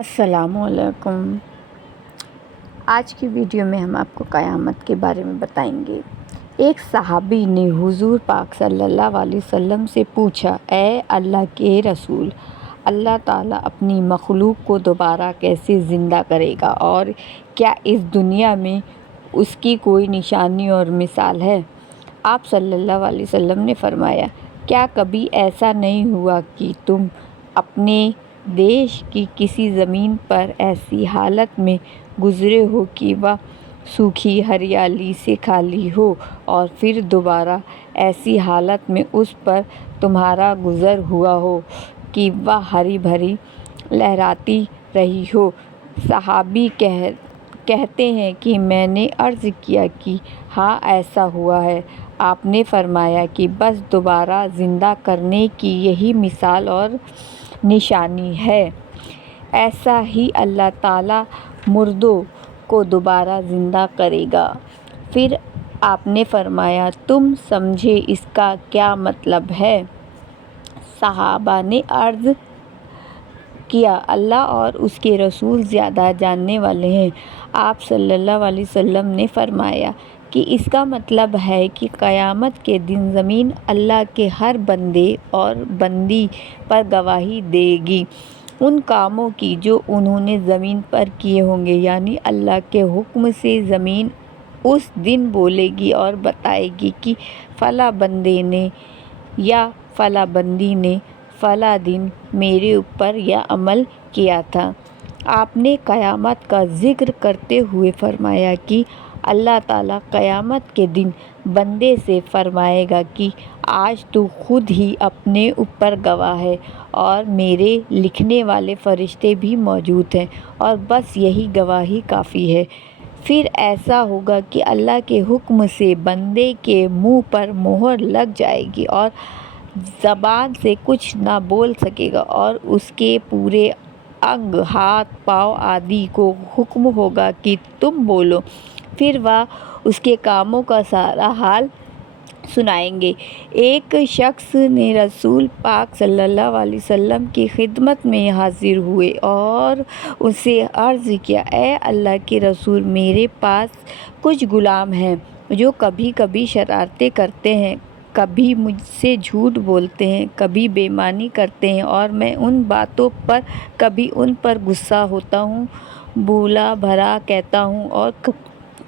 السلام علیکم۔ آج کی ویڈیو میں ہم آپ کو قیامت کے بارے میں بتائیں گے۔ ایک صحابی نے حضور پاک صلی اللہ علیہ وسلم سے پوچھا، اے اللہ کے رسول، اللہ تعالیٰ اپنی مخلوق کو دوبارہ کیسے زندہ کرے گا اور کیا اس دنیا میں اس کی کوئی نشانی اور مثال ہے؟ آپ صلی اللہ علیہ وسلم نے فرمایا، کیا کبھی ایسا نہیں ہوا کہ تم اپنے دیش کی کسی زمین پر ایسی حالت میں گزرے ہو کہ وہ سوکھی ہریالی سے خالی ہو اور پھر دوبارہ ایسی حالت میں اس پر تمہارا گزر ہوا ہو کہ وہ ہری بھری لہراتی رہی ہو؟ صحابی کہتے ہیں کہ میں نے عرض کیا کہ ہاں ایسا ہوا ہے۔ آپ نے فرمایا کہ بس دوبارہ زندہ کرنے کی یہی مثال اور نشانی ہے۔ ایسا ہی اللہ تعالیٰ مردوں کو دوبارہ زندہ کرے گا۔ پھر آپ نے فرمایا، تم سمجھے اس کا کیا مطلب ہے؟ صحابہ نے عرض کیا، اللہ اور اس کے رسول زیادہ جاننے والے ہیں۔ آپ صلی اللہ علیہ وسلم نے فرمایا کہ اس کا مطلب ہے کہ قیامت کے دن زمین اللہ کے ہر بندے اور بندی پر گواہی دے گی ان کاموں کی جو انہوں نے زمین پر کیے ہوں گے، یعنی اللہ کے حکم سے زمین اس دن بولے گی اور بتائے گی کہ فلاں بندے نے یا فلاں بندی نے فلاں دن میرے اوپر یہ عمل کیا تھا۔ آپ نے قیامت کا ذکر کرتے ہوئے فرمایا کہ اللہ تعالیٰ قیامت کے دن بندے سے فرمائے گا کہ آج تو خود ہی اپنے اوپر گواہ ہے اور میرے لکھنے والے فرشتے بھی موجود ہیں اور بس یہی گواہی کافی ہے۔ پھر ایسا ہوگا کہ اللہ کے حکم سے بندے کے منہ پر مہر لگ جائے گی اور زبان سے کچھ نہ بول سکے گا اور اس کے پورے انگ، ہاتھ، پاؤں آدی کو حکم ہوگا کہ تم بولو۔ پھر وہ اس کے کاموں کا سارا حال سنائیں گے۔ ایک شخص نے رسول پاک صلی اللہ علیہ وسلم کی خدمت میں حاضر ہوئے اور ان سے عرض کیا، اے اللہ کے رسول، میرے پاس کچھ غلام ہیں جو کبھی کبھی شرارتیں کرتے ہیں، کبھی مجھ سے جھوٹ بولتے ہیں، کبھی بے ایمانی کرتے ہیں اور میں ان باتوں پر کبھی ان پر غصہ ہوتا ہوں، بھولا بھرا کہتا ہوں اور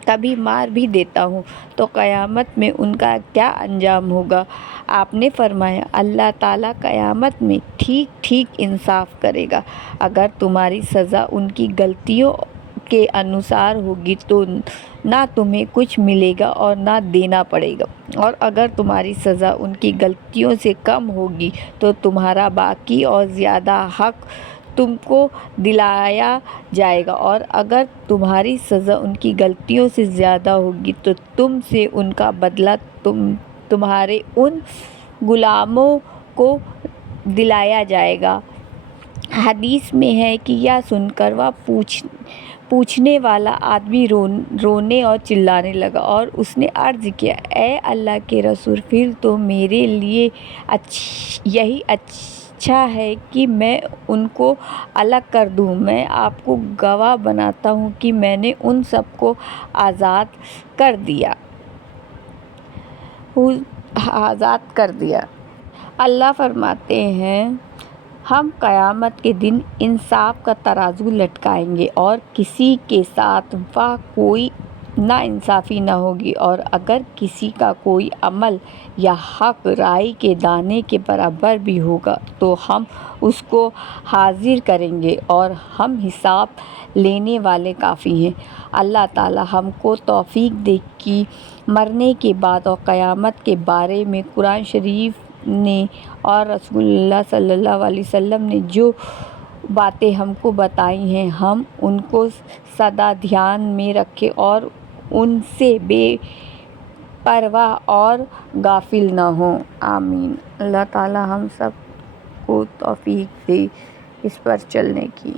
کبھی مار بھی دیتا ہوں، تو قیامت میں ان کا کیا انجام ہوگا؟ آپ نے فرمایا، اللہ تعالیٰ قیامت میں ٹھیک ٹھیک انصاف کرے گا۔ اگر تمہاری سزا ان کی غلطیوں کے انوسار ہوگی تو نہ تمہیں کچھ ملے گا اور نہ دینا پڑے گا، اور اگر تمہاری سزا ان کی غلطیوں سے کم ہوگی تو تمہارا باقی اور زیادہ حق تم کو دلایا جائے گا، اور اگر تمہاری سزا ان کی غلطیوں سے زیادہ ہوگی تو تم سے ان کا بدلہ تمہارے ان غلاموں کو دلایا جائے گا۔ حدیث میں ہے کہ یہ سن کر وہ پوچھنے والا آدمی رونے اور چلانے لگا اور اس نے عرض کیا، اے اللہ کے رسول، پھر تو میرے لیے یہی اچھا ہے کہ میں ان کو الگ کر دوں۔ میں آپ کو گواہ بناتا ہوں کہ میں نے ان سب کو آزاد کر دیا۔ اللہ فرماتے ہیں، ہم قیامت کے دن انصاف کا ترازو لٹکائیں گے اور کسی کے ساتھ وہ کوئی ناانصافی نہ ہوگی، اور اگر کسی کا کوئی عمل یا حق رائی کے دانے کے برابر بھی ہوگا تو ہم اس کو حاضر کریں گے اور ہم حساب لینے والے کافی ہیں۔ اللہ تعالیٰ ہم کو توفیق دے کہ مرنے کے بعد اور قیامت کے بارے میں قرآن شریف نے اور رسول اللہ صلی اللہ علیہ وسلم نے جو باتیں ہم کو بتائی ہیں، ہم ان کو سدا دھیان میں رکھیں اور ان سے بے پرواہ اور غافل نہ ہوں۔ آمین۔ اللہ تعالیٰ ہم سب کو توفیق دے اس پر چلنے کی۔